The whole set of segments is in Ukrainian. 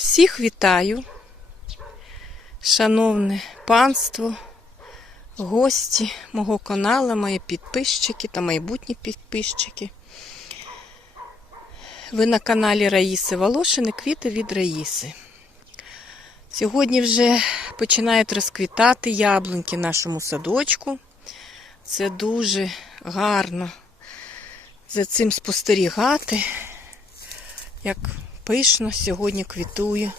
Всіх вітаю, шановне панство, гості мого каналу, мої підписчики та майбутні підписчики. Ви на каналі Раїси Волошини, квіти від Раїси. Сьогодні вже починають розквітати яблуньки нашому садочку. Це дуже гарно за цим спостерігати, як пишно сьогодні квітує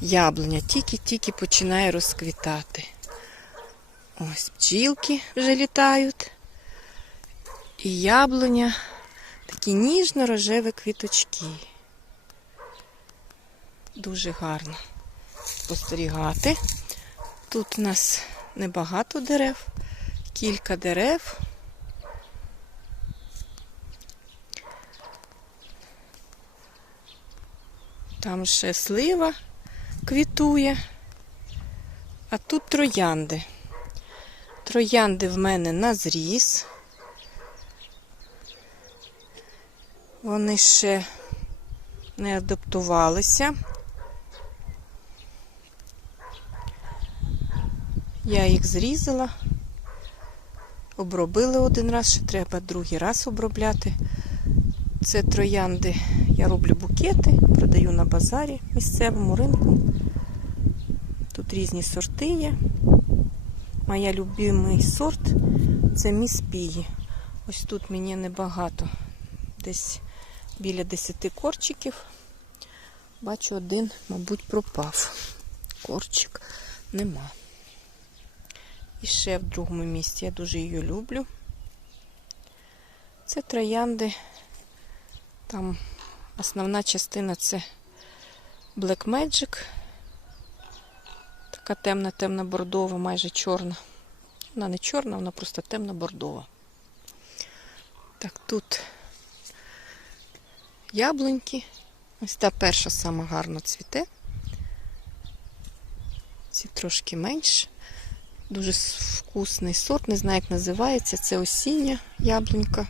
яблуня. Тільки-тільки починає розквітати. Ось бджілки вже літають. І яблуня такі ніжно-рожеві квіточки. Дуже гарно спостерігати. Тут у нас небагато дерев, кілька дерев. Там ще слива квітує, а тут троянди. Троянди в мене на зріз. Вони ще не адаптувалися. Я їх зрізала, обробила один раз, ще треба другий раз обробляти. Це троянди. Я роблю букети, продаю на базарі місцевому ринку. Тут різні сорти є. Моя любимий сорт це міс Пії. Ось тут мені небагато. Десь біля 10 корчиків. Бачу, один, мабуть, пропав. Корчик нема. І ще в другому місці я дуже її люблю. Це троянди. Там основна частина це Black Magic. Така темна, темна бордова, майже чорна. Вона не чорна, вона просто темна бордова. Так, тут яблуньки. Ось та перша сама гарно цвіте. Ці трошки менше. Дуже вкусний сорт, не знаю, як називається. Це осіння яблунька.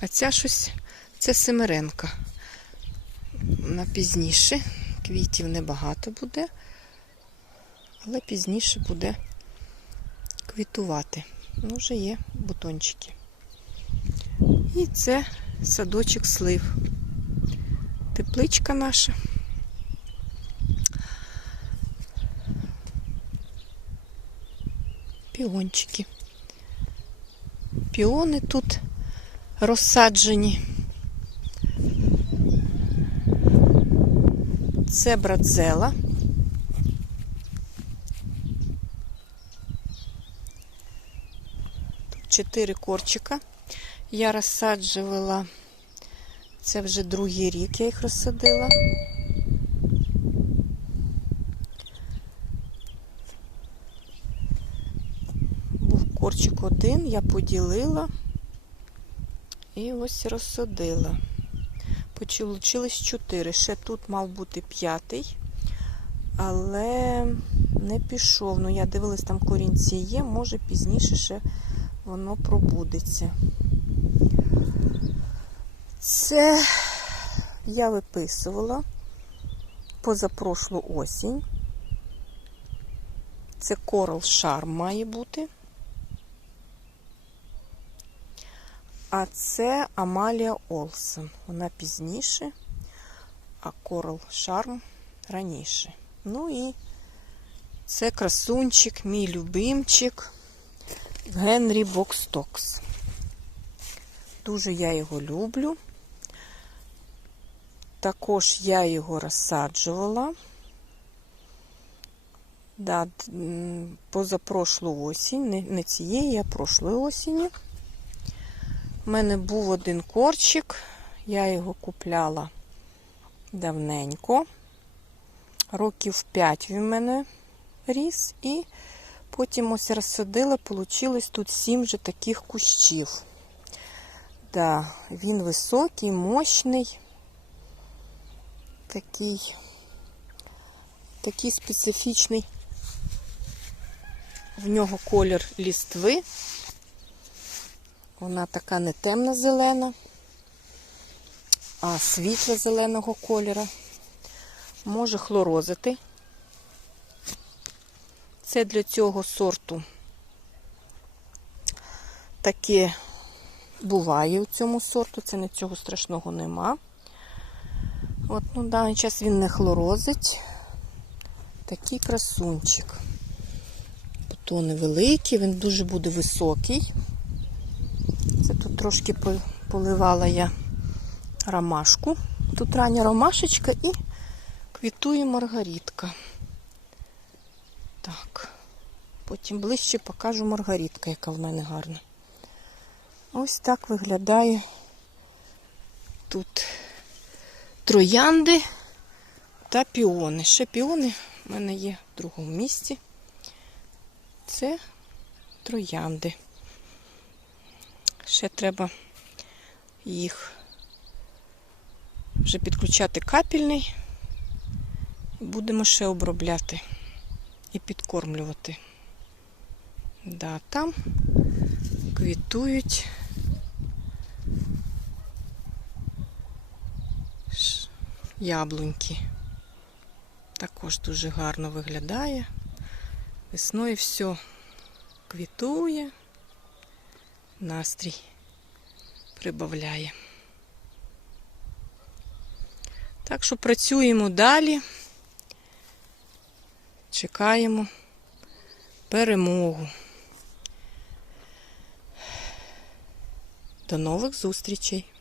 А ця щось це семеренка. На пізніше. Квітів небагато буде, але пізніше буде квітувати. Ну, вже є бутончики. І це садочок слив. Тепличка наша. Піончики. Піони тут розсаджені. Це брадзела. Тут чотири корчика. Я розсаджувала, це вже другий рік я їх розсадила. Був корчик один, я поділила і ось розсадила. Получилось 4. Ще тут мав бути п'ятий, але не пішов. Ну, я дивилась, там корінці є, може пізніше ще воно пробудеться. Це я виписувала позапрошлу осінь. Це Coral Charm має бути. А це Амалія Олсен. Вона пізніше, а Coral Charm раніше. Ну і це красунчик, мій любимчик Генрі Бокстокс. Дуже я його люблю. Також я його розсаджувала. Да, позапрошлу осінь, не, цієї, а прошлої осені. У мене був один корчик, я його купляла давненько. Років 5 він мене ріс, і потім ось розсадила, получилось тут 7 вже таких кущів. Да, він високий, мощний, такий, такий специфічний. В нього колір лістви. Вона така не темна зелена, а світло зеленого кольору. може хлорозити. Це для цього сорту таке буває у цьому сорту, це нічого страшного нема. От, ну, даний час він не хлорозить. Такий красунчик. Бутони великі, він дуже буде високий. Трошки поливала я ромашку. Тут рання ромашечка і квітує маргаритка. Так. Потім ближче покажу маргаритка, яка в мене гарна. Ось так виглядає тут троянди та піони. Ще піони в мене є в другому місці. Це троянди. Ще треба їх вже підключати капельний. Будемо ще обробляти і підкормлювати. Да, там квітують яблуньки. Також дуже гарно виглядає. Весною все квітує, настрій прибавляє. Так що працюємо далі, чекаємо перемогу. До нових зустрічей!